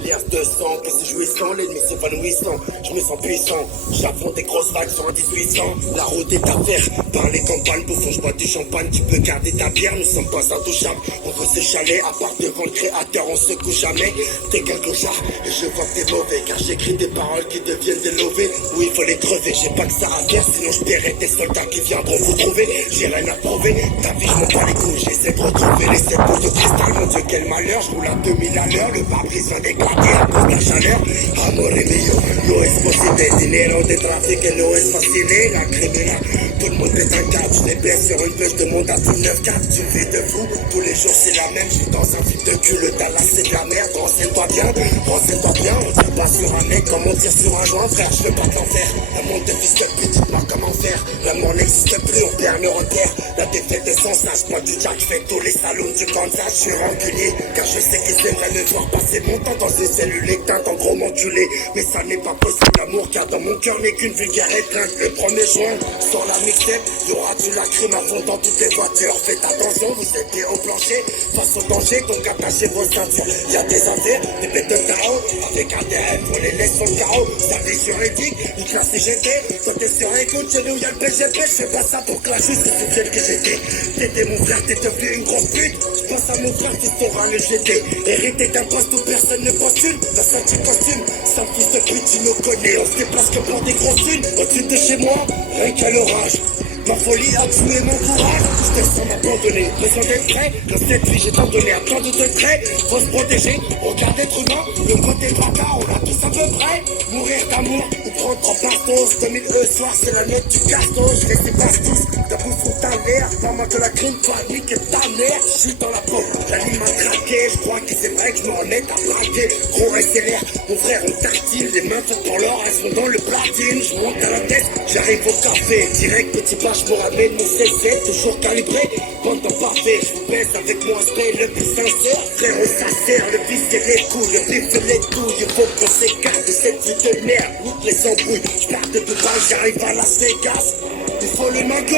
délire de sang, que c'est jouissant, l'ennemi s'évanouissant. Je me sens puissant, j'affronte des grosses vagues sur un 1800. La route est à faire, par les campagnes, bouffon, je bois du champagne. Tu peux garder ta bière, nous sommes pas intouchables. On veut se chaler, à part devant le créateur, on se couche jamais. T'es qu'un clochard, et je vois que t'es mauvais, car j'écris des paroles qui deviennent des lovés. Oui, il faut les crever, j'ai pas que ça à faire, sinon je paierai des soldats qui viendront vous trouver. J'ai rien à prouver, ta vie je m'en bats les couilles, j'essaie de retrouver les 7 boules de cristal. Mon Dieu quel malheur, je roule à 2000 à l'heure, le pare-brise va déclater à cause de la chaleur. Amore mio, no es posible, dinero de trafic et no es facile, la criminal. Tout le monde pète un câble, je les baisse sur une pêche de monde à tout 9-4. Tu vis de fou, tous les jours c'est la même, je suis dans un film de cul, le Dallas c'est de la merde. Renseigne-toi bien, on tire pas sur un mec comme on tire sur un joint, frère, je veux pas t'en faire. Un monde de fils de pute, dites-moi comment faire. L'amour n'existe plus, on perd le repère. La défaite est sans sage, moi du jack, je fais tous les salons du Kansas. Je suis rancunier, car je sais qu'ils aimeraient me voir passer mon temps dans une cellule éteinte en gros m'enculer. Mais ça n'est pas possible, l'amour car dans mon cœur n'est qu'une vulgaire étreinte. Le 1er juin, sur la mixtape, y'aura du lacryme à fond dans toutes les voitures. Faites attention, vous êtes pieds au plancher, face au danger, donc attachez vos ceintures. Y'a des affaires, des bêtes de tarot, avec intérêt, on les laisse sur le carreau. Service juridique, une classe CGT, toi t'es sur écoute, chez nous y'a le BGP, je fais pas ça pour clasher, c'est celle que j'étais. T'étais mon frère, t'es devenu une grosse pute. Je pense à mon frère qui saura le jeter. Hérité d'un poste où personne ne postule, dans un petit costume, sans fils de pute, tu nous connais, on se déplace que pour des grosses thunes. Au-dessus de chez moi, rien qu'à l'orage. Ma folie a tué mon courage, je te sens m'abandonner. Besoin d'être prêt, dans cette vie j'ai tant donné à tant de degrés. Faut se protéger, regarde être humain, le côté bâtard, on a tous à peu près. Mourir d'amour ou prendre en bastos. 2000 soir, c'est la note du caston. Je fais des bastos, debout frontalière. Pas moi que la crime, toi, nique ta mère. Je suis dans la peau, l'anime a craqué. Je crois que c'est vrai que je m'en ai à braquer. Gros SLR, mon frère on tartine. Les mains faites pour l'or, elles sont dans le platine. Je monte à la tête, j'arrive au café. Direct petit pas, je me ramène mon CC, toujours calibré. Bande en parfait, je vous baisse avec mon aspect le plus sincère. Frérot, ça sert, le vice c'est les couilles, le bif c'est les couilles. Il faut qu'on s'écarte de cette vie de merde, nique les embrouilles. Je pars de Dubaï, j'arrive à Las Vegas. Il faut le mago,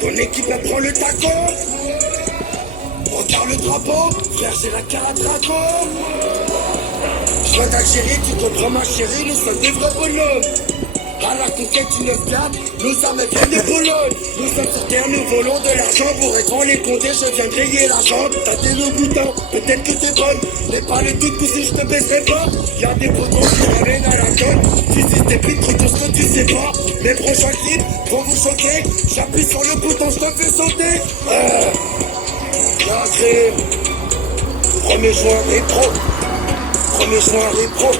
ton équipe elle prend le taco. Regarde le drapeau, frère j'ai la carte drapeau. Je viens d'Algérie, tu comprends ma chérie, nous sommes des vrais bonhommes. À la conquête du 9-4, nous sommes viennent de Pologne. Nous sommes sur terre, nous volons de l'argent. Pour être les compter, je viens griller l'argent. T'as des le bouton, peut-être que t'es bonne. Mais pas les doutes que si je te baisserai pas. Y'a des boutons qui ramènent à la tonne. Tu sais tes putes, trucs ce que tu sais pas. Mes prochains clips vont vous choquer. J'appuie sur le bouton, je te fais sauter. La crème. 1er juin rétro. 1er juin rétro.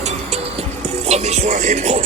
1er juin rétro.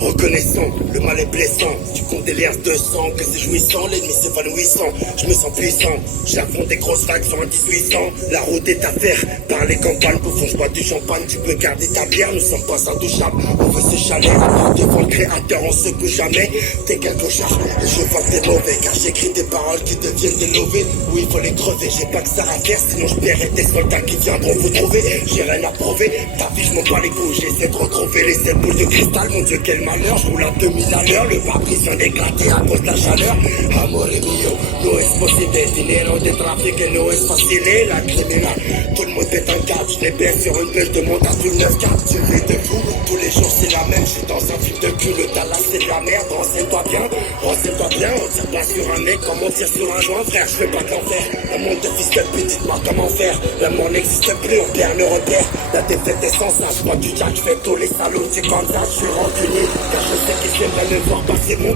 Reconnaissant, le mal est blessant. Tu comptes des liens de sang, que c'est jouissant, l'ennemi s'évanouissant. Je me sens puissant, j'affronte des grosses vagues sur un 1800. La route est à faire, par les campagnes, bouffon, je bois du champagne. Tu peux garder ta bière, nous sommes pas intouchables. On veut se chaler, devant le créateur, on se couche jamais. T'es qu'un clochard, et je vois que t'es mauvais, car j'écris des paroles qui deviennent des lovés. Oui, il faut les crever, j'ai pas que ça à faire, sinon je paierai des soldats qui viendront vous trouver. J'ai rien à prouver, ta vie je m'en bats les couilles. J'essaie de retrouver les 7 boules de cristal, mon Dieu quel malheur. Je roule à 2000 à l'heure, le pare-brise vient d'éclater à cause de la chaleur. Amore mio, no es posible, dinero de trafic et no es facile, la criminal. Tout le monde pète un câble, je les baisse sur une pêche de monde à tout 9-4. Tu vis de fou, tous les jours c'est la même, je suis dans un film de cul, le Dallas c'est de la merde. Renseigne-toi bien, on tire pas sur un mec comme on tire sur un joint, frère, je veux pas t'en faire. Un monde de fils de pute, dites-moi comment faire. L'amour n'existe plus, on perd le repère. La défaite est sans sage, moi du jack, je fais tous les salauds du Kansas. Je suis rancunier, car je sais qu'ils aimeraient me voir passer mon